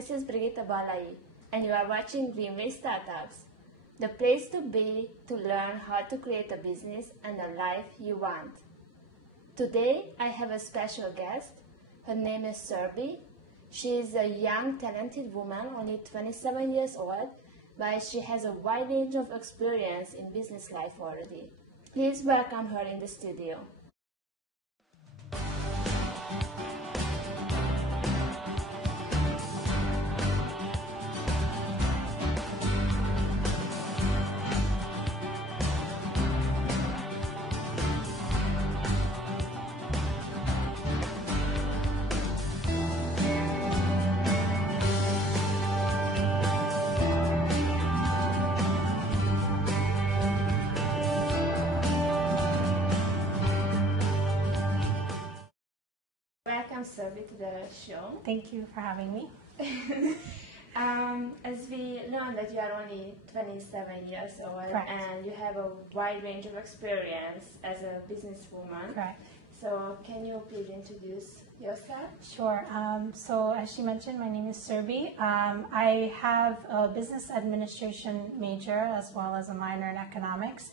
this is Brigitte Balai, and you are watching GreenWay Startups, the place to be to learn how to create a business and a life you want. Today, I have a special guest. Her name is Surbhi. She is a young, talented woman, only 27 years old, but she has a wide range of experience in business life already. Please welcome her in the studio. Welcome, Surbhi, to the show. Thank you for having me. As we learned that you are only 27 years old, Correct. And you have a wide range of experience as a businesswoman. Correct. So can you please introduce yourself? Sure. So as she mentioned, my name is Surbhi. I have a business administration major as well as a minor in economics.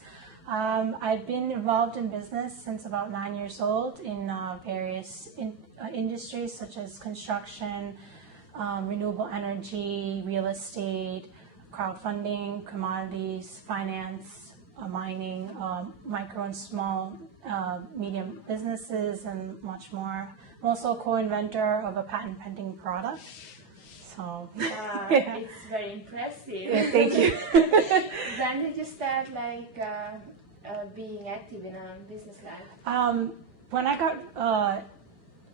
I've been involved in business since about 9 years old in various industries such as construction, renewable energy, real estate, crowdfunding, commodities, finance, mining, micro and small, medium businesses, and much more. I'm also a co-inventor of a patent pending product. So, yeah. It's very impressive. Yeah, thank you. When did you start being active in a business life? When I got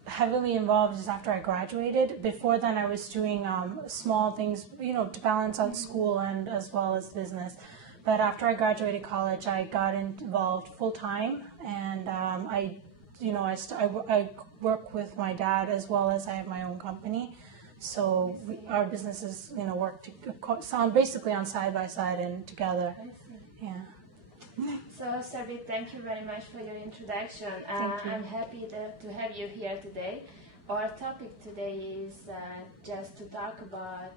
heavily involved is after I graduated. Before then, I was doing small things, to balance out school and as well as business. But after I graduated college, I got involved full time, and I work with my dad as well as I have my own company. So our businesses, work basically on side by side and together. Yeah. So, Surbhi, thank you very much for your introduction. Thank you. I'm happy to have you here today. Our topic today is just to talk about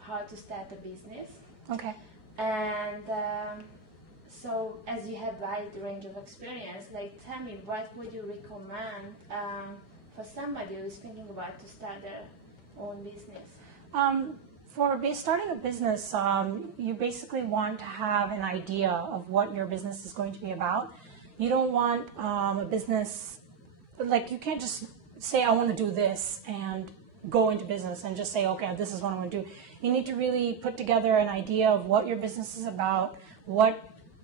how to start a business. Okay. And so, as you have wide range of experience, tell me, what would you recommend for somebody who is thinking about to start their own business? For starting a business, you basically want to have an idea of what your business is going to be about. You don't want a business, you can't just say, I want to do this and go into business and just say, okay, this is what I'm going to do. You need to really put together an idea of what your business is about, what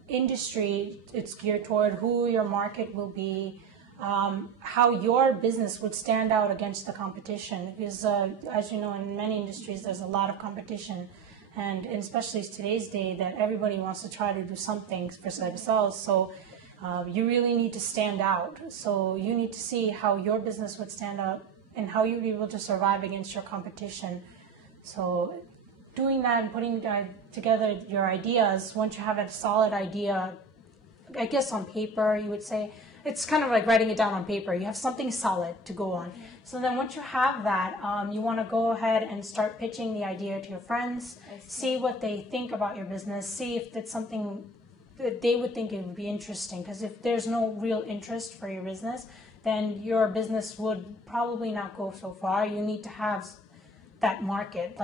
industry it's geared toward, who your market will be, how your business would stand out against the competition. Because as you know, in many industries, there's a lot of competition. And especially today's day that everybody wants to try to do something for themselves. So you really need to stand out. So you need to see how your business would stand out and how you'd be able to survive against your competition. So doing that and putting together your ideas, once you have a solid idea, I guess on paper, you would say, it's kind of like writing it down on paper. You have something solid to go on. So then once you have that, you want to go ahead and start pitching the idea to your friends, see what they think about your business, see if it's something that they would think it would be interesting. Because if there's no real interest for your business, then your business would probably not go so far. You need to have that market.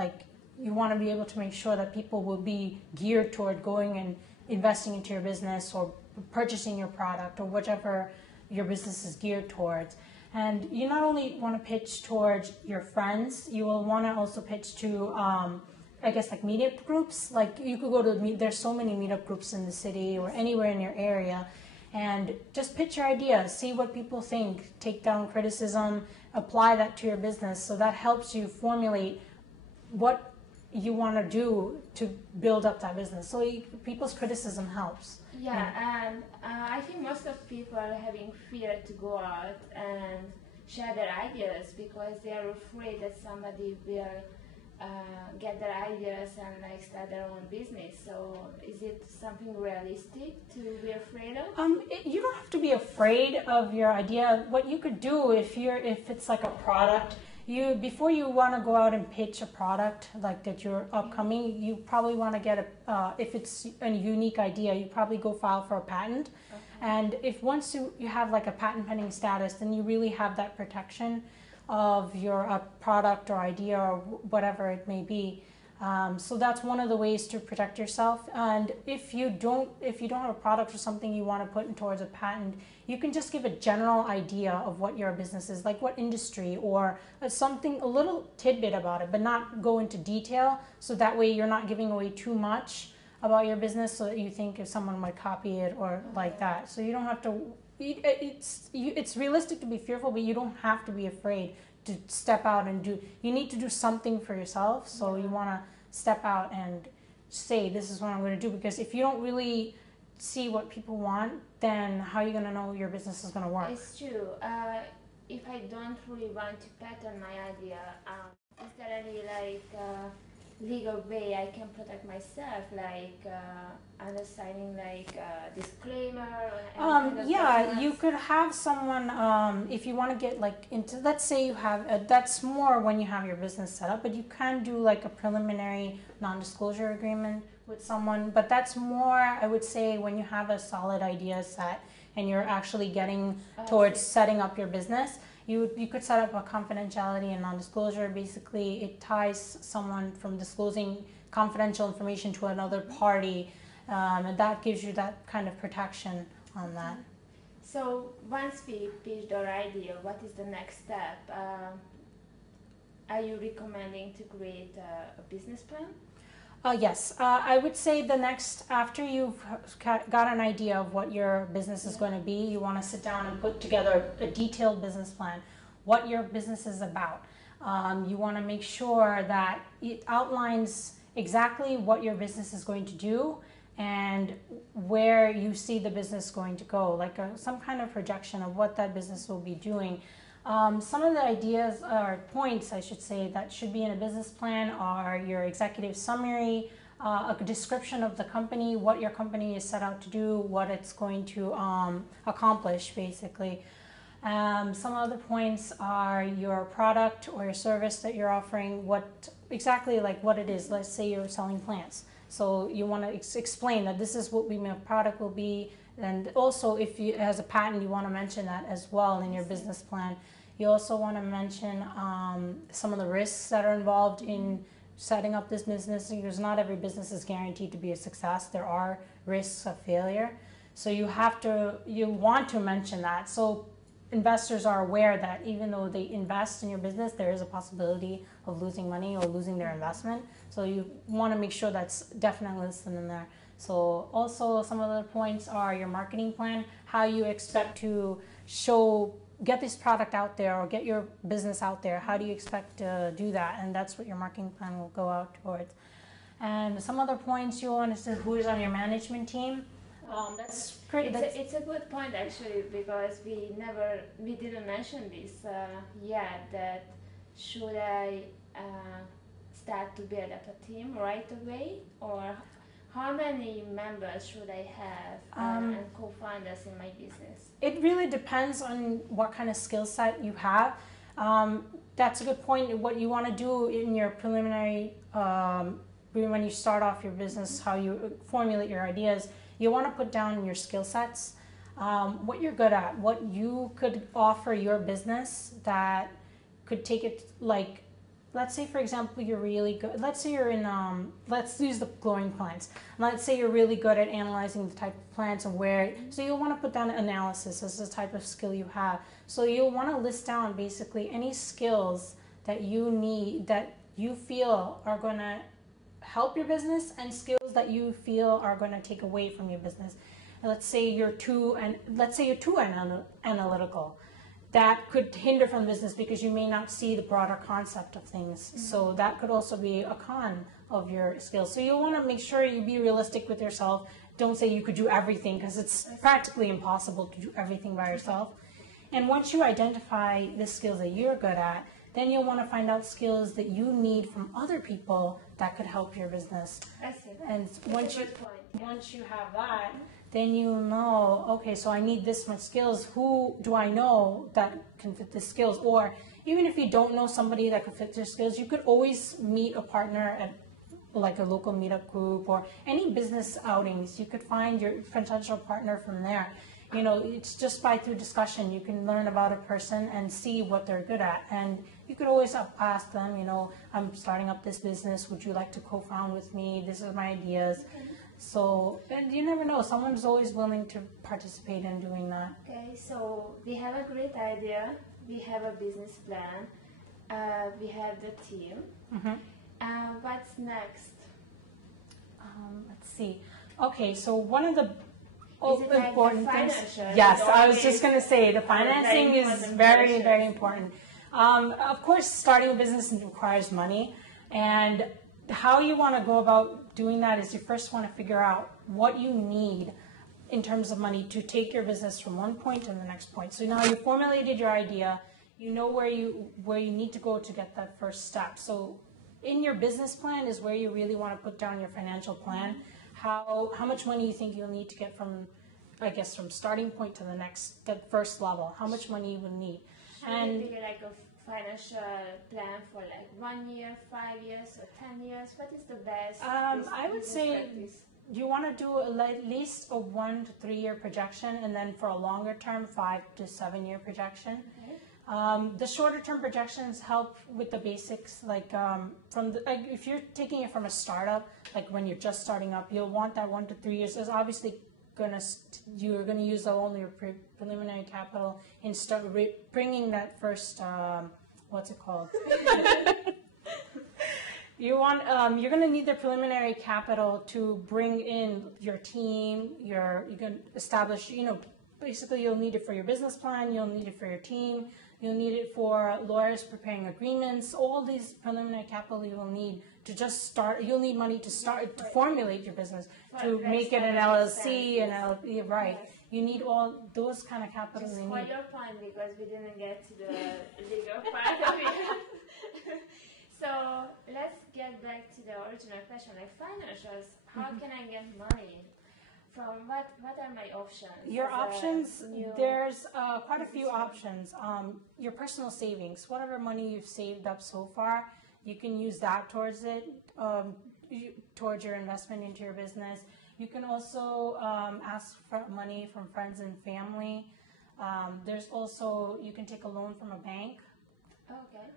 You want to be able to make sure that people will be geared toward going and investing into your business or purchasing your product or whatever your business is geared towards. And you not only want to pitch towards your friends, you will want to also pitch to, meetup groups. You could go to, there's so many meetup groups in the city or anywhere in your area, and just pitch your ideas, see what people think, take down criticism, apply that to your business. So that helps you formulate what you want to do to build up that business. So people's criticism helps. Yeah, and I think most of people are having fear to go out and share their ideas because they are afraid that somebody will get their ideas and start their own business. So is it something realistic to be afraid of? You don't have to be afraid of your idea. What you could do if it's like a product, before you want to go out and pitch a product like that you're upcoming, you probably want to get if it's a unique idea, you probably go file for a patent. Okay. And if once you have like a patent pending status, then you really have that protection of your product or idea or whatever it may be. So that's one of the ways to protect yourself. And if you don't have a product or something you want to put in towards a patent, you can just give a general idea of what your business is, like what industry or something, a little tidbit about it, but not go into detail. So that way you're not giving away too much about your business so that you think if someone might copy it or like that. So you don't have to, it's realistic to be fearful, but you don't have to be afraid to step out and you need to do something for yourself. So you want to step out and say, this is what I'm going to do, because if you don't really see what people want, then how are you going to know your business is going to work? It's true. If I don't really want to patent my idea, is there any legal way I can protect myself, like undersigning like a disclaimer or yeah, you could have someone if you want to get like into, let's say you have that's more when you have your business set up, but you can do like a preliminary non-disclosure agreement with someone, but that's more, I would say, when you have a solid idea set and you're actually getting towards setting up your business. You could set up a confidentiality and non-disclosure. Basically, it ties someone from disclosing confidential information to another party, and that gives you that kind of protection on that. So once we pitched our idea, what is the next step? Are you recommending to create a business plan? Yes, I would say the next, after you've got an idea of what your business is going to be, you want to sit down and put together a detailed business plan, what your business is about. You want to make sure that it outlines exactly what your business is going to do and where you see the business going to go, like some kind of projection of what that business will be doing. Some of the ideas or points, I should say, that should be in a business plan are your executive summary, a description of the company, what your company is set out to do, what it's going to accomplish, basically. Some other points are your product or your service that you're offering, exactly like what it is. Let's say you're selling plants. So you want to explain that this is what my product will be. And also, if it has a patent, you want to mention that as well in your business plan. You also want to mention some of the risks that are involved in setting up this business, because not every business is guaranteed to be a success. There are risks of failure. So you want to mention that. So investors are aware that even though they invest in your business, there is a possibility of losing money or losing their investment. So you want to make sure that's definitely listed in there. So also some of the points are your marketing plan, how you expect to get this product out there or get your business out there. How do you expect to do that? And that's what your marketing plan will go out towards. And some other points you want to say, who is on your management team. It's a good point actually, because we didn't mention this yet, that should I start to build up a team right away, or how many members should I have and co-founders in my business? It really depends on what kind of skill set you have. That's a good point. What you want to do in your preliminary, when you start off your business, how you formulate your ideas, you want to put down your skill sets, what you're good at, what you could offer your business that could take it, like, let's say, for example, you're really good. Let's say you're in, let's use the growing plants. Let's say you're really good at analyzing the type of plants and where, so you'll want to put down analysis as the type of skill you have. So you'll want to list down basically any skills that you need, that you feel are going to help your business, and skills that you feel are going to take away from your business. And let's say you're too analytical. That could hinder from business because you may not see the broader concept of things. Mm-hmm. So that could also be a con of your skills. So you'll want to make sure you be realistic with yourself. Don't say you could do everything, because it's practically impossible to do everything by yourself. And once you identify the skills that you're good at, then you'll want to find out skills that you need from other people that could help your business. I see. And once you have that, then you'll know, okay, so I need this much skills. Who do I know that can fit the skills? Or even if you don't know somebody that could fit their skills, you could always meet a partner at like a local meetup group or any business outings. You could find your potential partner from there. You know, it's just through discussion, you can learn about a person and see what they're good at. And you could always ask them, you know, I'm starting up this business. Would you like to co-found with me? This is my ideas. So, and you never know, someone's always willing to participate in doing that. Okay, so we have a great idea, we have a business plan, we have the team. What's next? Let's see. Okay, so one of the important things. Yes, Yes, I was just going to say the financing is very, very important. Of course, starting a business requires money, and how you want to go about doing that is you first want to figure out what you need in terms of money to take your business from one point to the next point. So now you formulated your idea, you know where you need to go to get that first step. So in your business plan is where you really want to put down your financial plan. How much money you think you'll need to get from, I guess, from starting point to that first level. How much money you will need. And do you figure like a financial plan for like 1 year, 5 years, or 10 years? What is the best? I would say you want to do at least a 1 to 3 year projection, and then for a longer term, 5 to 7 year projection. Okay. The shorter term projections help with the basics, like if you're taking it from a startup, like when you're just starting up, you'll want that 1 to 3 years. It's obviously you're gonna use all your preliminary capital and start bringing that first what's it called? You're gonna need the preliminary capital to bring in your team. You can establish, basically you'll need it for your business plan. You'll need it for your team. You'll need it for lawyers preparing agreements. All these preliminary capital you will need to just start. You'll need money to start to formulate your business, to make it an LLC, an LLP, right? Yes. You need all those kind of capital. Just for your point, because we didn't get to the legal part of it. So let's get back to the original question, like financials. How can I get money? From what are my options? Your options, there's quite a few options. Your personal savings, whatever money you've saved up so far, you can use that towards it, towards your investment into your business. You can also ask for money from friends and family. There's also, you can take a loan from a bank. Okay.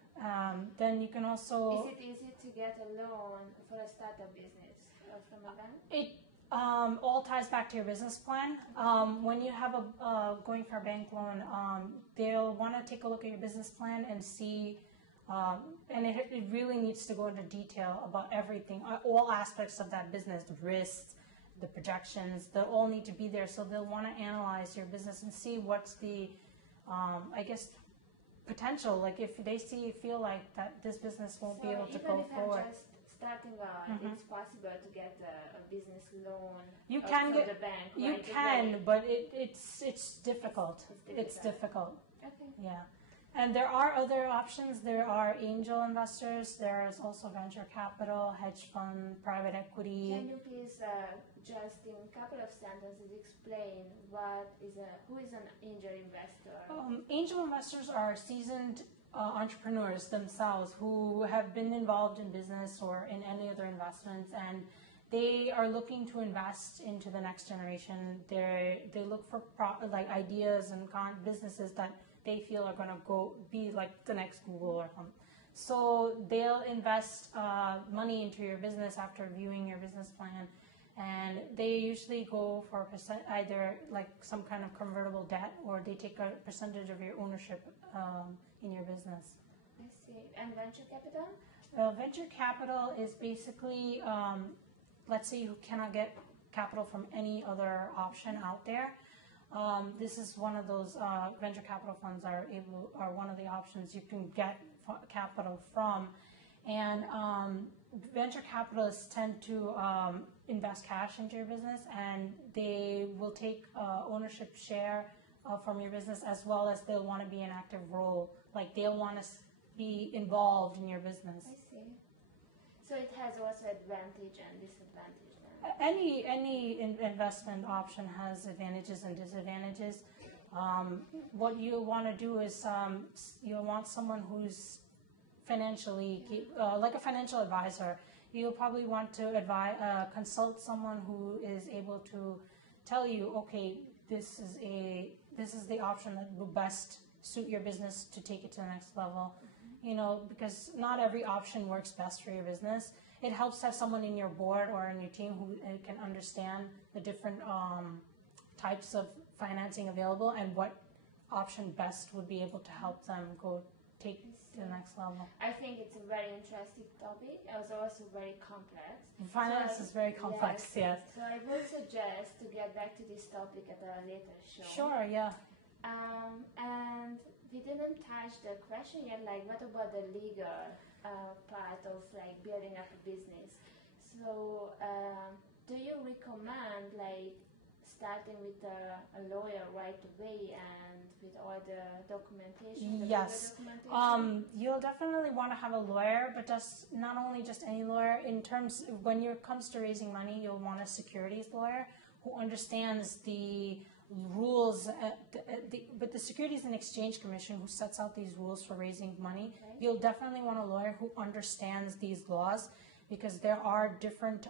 Then you can also... Is it easy to get a loan for a startup business from a bank? It all ties back to your business plan. When you have going for a bank loan, they'll want to take a look at your business plan and see, and it really needs to go into detail about everything, all aspects of that business, the risks, the projections, they'll all need to be there. So they'll want to analyze your business and see what's the, I guess, potential. Like if they feel like that this business won't be able to go forward. Starting out, it's possible to get a business loan from the bank. You can, but it's difficult. It's difficult. Okay. Yeah. And there are other options. There are angel investors. There's also venture capital, hedge fund, private equity. Can you please just in a couple of sentences explain who is an angel investor? Angel investors are seasoned entrepreneurs themselves who have been involved in business or in any other investments, and they are looking to invest into the next generation. They look for ideas and businesses that they feel are going to be like the next Google or something. So they'll invest money into your business after viewing your business plan, and they usually go for either like some kind of convertible debt, or they take a percentage of your ownership in your business. I see. And venture capital? Venture capital is basically, let's say you cannot get capital from any other option out there. This is one of those venture capital funds are one of the options you can get capital from. And venture capitalists tend to invest cash into your business, and they will take ownership share from your business, as well as they'll want to be an active role. Like they'll want to be involved in your business. I see. So it has also advantage and disadvantage then. Any investment option has advantages and disadvantages. What you want to do is you want someone who's financially like a financial advisor. You'll probably want to consult someone who is able to tell you, okay, this is the option that will best suit your business to take it to the next level. You know, because not every option works best for your business. It helps to have someone in your board or in your team who can understand the different types of financing available and what option best would be able to help them take to the next level. I think it's a very interesting topic. It's also very complex. Finance is very complex, yes. So I would suggest to get back to this topic at a later show. Sure, yeah. And we didn't touch the question yet, like what about the legal part of like building up a business? So do you recommend like starting with a lawyer right away and with all the documentation? Yes. You'll definitely want to have a lawyer, but just not only just any lawyer. When it comes to raising money, you'll want a securities lawyer who understands the rules, but the Securities and Exchange Commission, who sets out these rules for raising money. Okay. You'll definitely want a lawyer who understands these laws, because there are different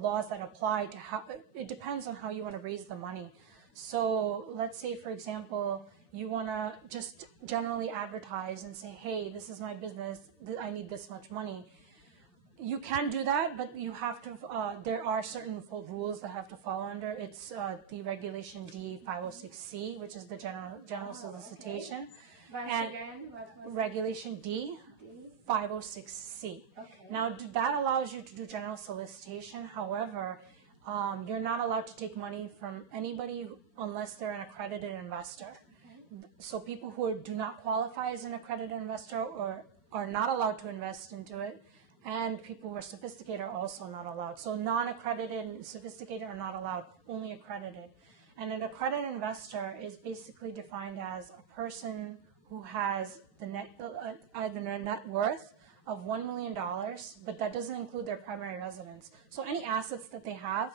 laws that apply to how, it depends on how you want to raise the money. So let's say, for example, you want to just generally advertise and say, hey, this is my business, I need this much money. You can do that, but you have to, there are certain rules that have to follow under. It's the Regulation D 506C, which is the general solicitation. Okay. And again, what was Regulation D 506C. Okay. Now, that allows you to do general solicitation. However, you're not allowed to take money from anybody unless they're an accredited investor. Okay. So people who do not qualify as an accredited investor or are not allowed to invest into it, and people who are sophisticated are also not allowed. So non-accredited and sophisticated are not allowed, only accredited. And an accredited investor is basically defined as a person who has either a net worth of $1 million, but that doesn't include their primary residence. So any assets that they have,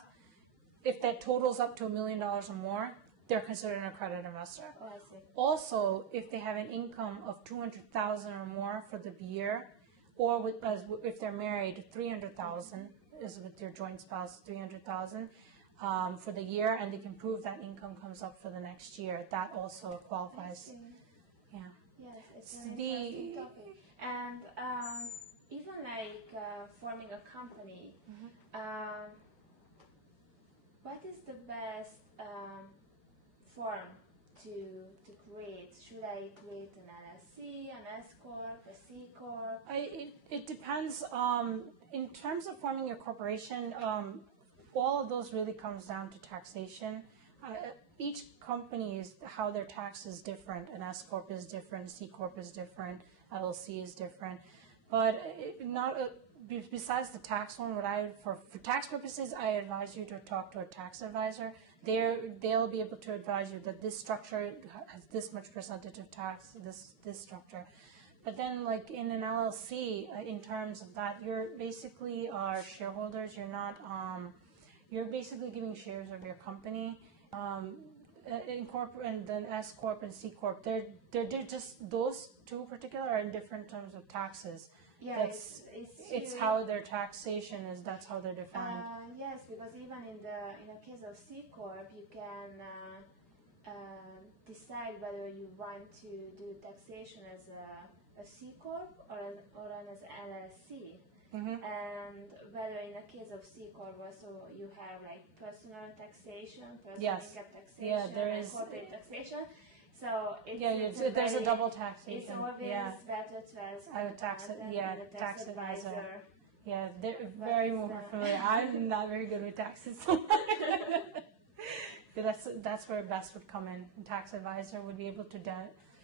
if that totals up to $1 million or more, they're considered an accredited investor. Oh, I see. Also, if they have an income of $200,000 or more for the year, or if they're married, $300,000 is with your joint spouse, $300,000 for the year, and they can prove that income comes up for the next year. That also qualifies. Yeah. Yes, it's an interesting topic. And even like forming a company, what is the best form to create? Should I create an LLC, an S Corp, a C Corp? It depends. In terms of forming a corporation, all of those really comes down to taxation. Each company is how their tax is different. An S Corp is different, C Corp is different, LLC is different. But besides the tax one, for tax purposes, I advise you to talk to a tax advisor. They'll be able to advise you that this structure has this much percentage of tax, this structure. But then, like in an LLC, in terms of that, you're basically shareholders. You're not. You're basically giving shares of your company. In corporate and then S Corp and C Corp, they're just those two particular are in different terms of taxes. Yeah, it's how their taxation is. That's how they're defined. Yes, because even in the case of C Corp, you can decide whether you want to do taxation as a C Corp or as an LLC. Mm-hmm. And whether in the case of C Corp also you have like personal taxation, personal income taxation, and corporate taxation. So there's a double taxation. It's always better to ask tax advisor. Yeah, they're very more familiar. I'm not very good with taxes. That's where best would come in. A tax advisor would be able to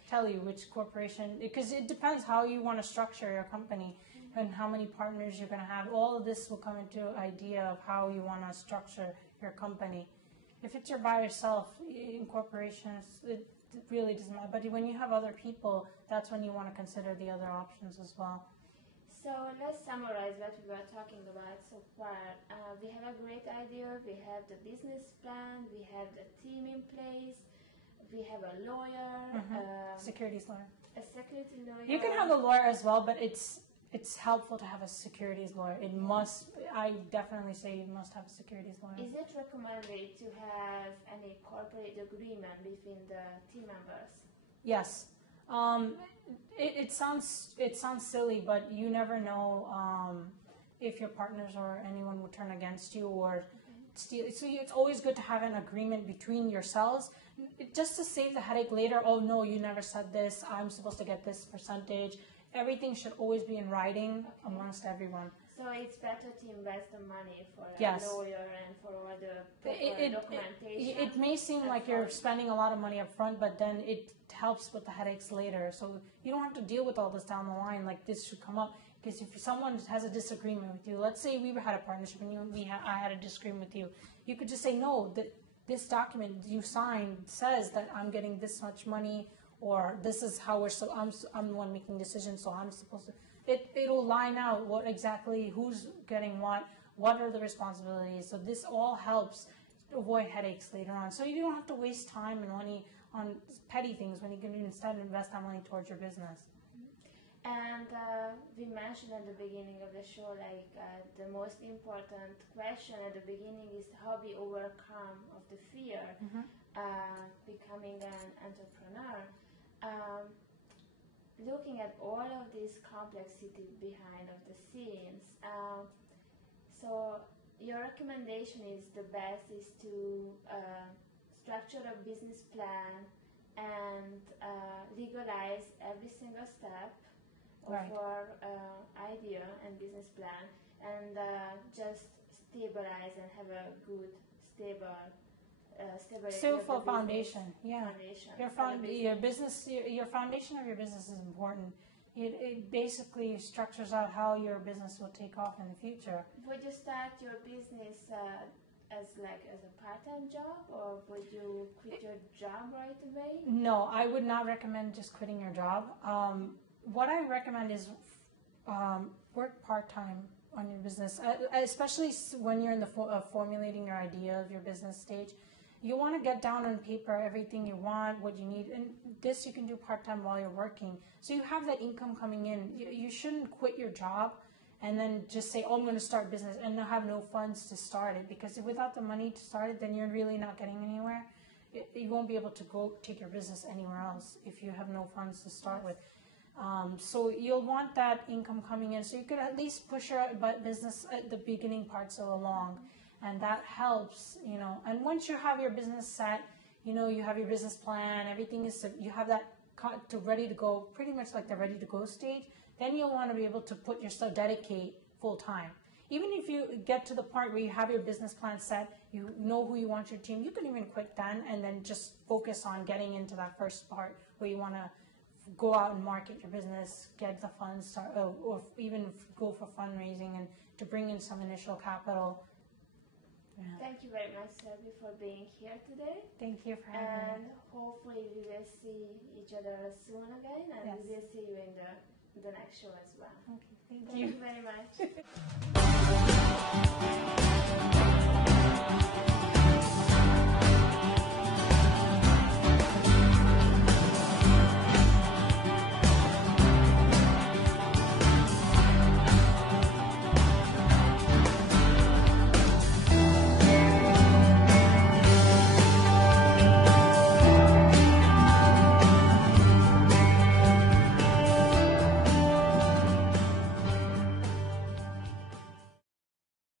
tell you which corporation, because it depends how you want to structure your company and how many partners you're going to have. All of this will come into idea of how you want to structure your company. If it's by yourself, in corporations, it really doesn't matter. But when you have other people, that's when you want to consider the other options as well. So let's summarize what we were talking about so far. We have a great idea, we have the business plan, we have the team in place, we have a lawyer, securities lawyer. a security lawyer. You can have a lawyer as well, but it's helpful to have a securities lawyer. I definitely say you must have a securities lawyer. Is it recommended to have any corporate agreement between the team members? Yes. It sounds silly, but you never know if your partners or anyone would turn against you or steal. So it's always good to have an agreement between yourselves, just to save the headache later. Oh no, you never said this. I'm supposed to get this percentage. Everything should always be in writing amongst everyone. So it's better to invest the money for Yes. a lawyer and for all the proper documentation. It may seem like you're spending a lot of money up front, but then it helps with the headaches later. So you don't have to deal with all this down the line. Like this should come up because if someone has a disagreement with you, let's say we had a partnership and I had a disagreement with you, you could just say no. This document you signed says that I'm getting this much money, or this is how I'm the one making decisions, so I'm supposed to. It'll line out what exactly who's getting what are the responsibilities. So this all helps to avoid headaches later on. So you don't have to waste time and money on petty things when you can instead invest that money towards your business. And we mentioned at the beginning of the show, the most important question at the beginning is how we overcome of the fear becoming an entrepreneur. Looking at all of this complexity behind of the scenes, so your recommendation is the best is to structure a business plan and legalize every single step of our idea and business plan, and just stabilize and have a good stable foundation. Yeah, foundation your foundation of your business is important. It basically structures out how your business will take off in the future. Would you start your business as a part-time job, or would you quit your job right away? No, I would not recommend just quitting your job. What I recommend is work part-time on your business, especially when you're in the formulating your idea of your business stage. You want to get down on paper everything you want, what you need, and this you can do part-time while you're working. So you have that income coming in. You shouldn't quit your job and then just say, oh, I'm going to start business and not have no funds to start it, because without the money to start it, then you're really not getting anywhere. You won't be able to go take your business anywhere else if you have no funds to start with. So you'll want that income coming in, so you could at least push your business at the beginning parts along, and that helps, and once you have your business set, you have your business plan, everything is, you have that ready to go, pretty much like the ready to go stage, then you'll want to be able to put yourself, dedicate full time. Even if you get to the point where you have your business plan set, you know who you want your team, you can even quit then and then just focus on getting into that first part where you want to go out and market your business, get the funds, or even go for fundraising and to bring in some initial capital. Yeah. Thank you very much, Surbhi, for being here today. Thank you for having me. And hopefully we will see each other soon again, and we will see you in the next show as well. Okay, thank you. Thank you very much.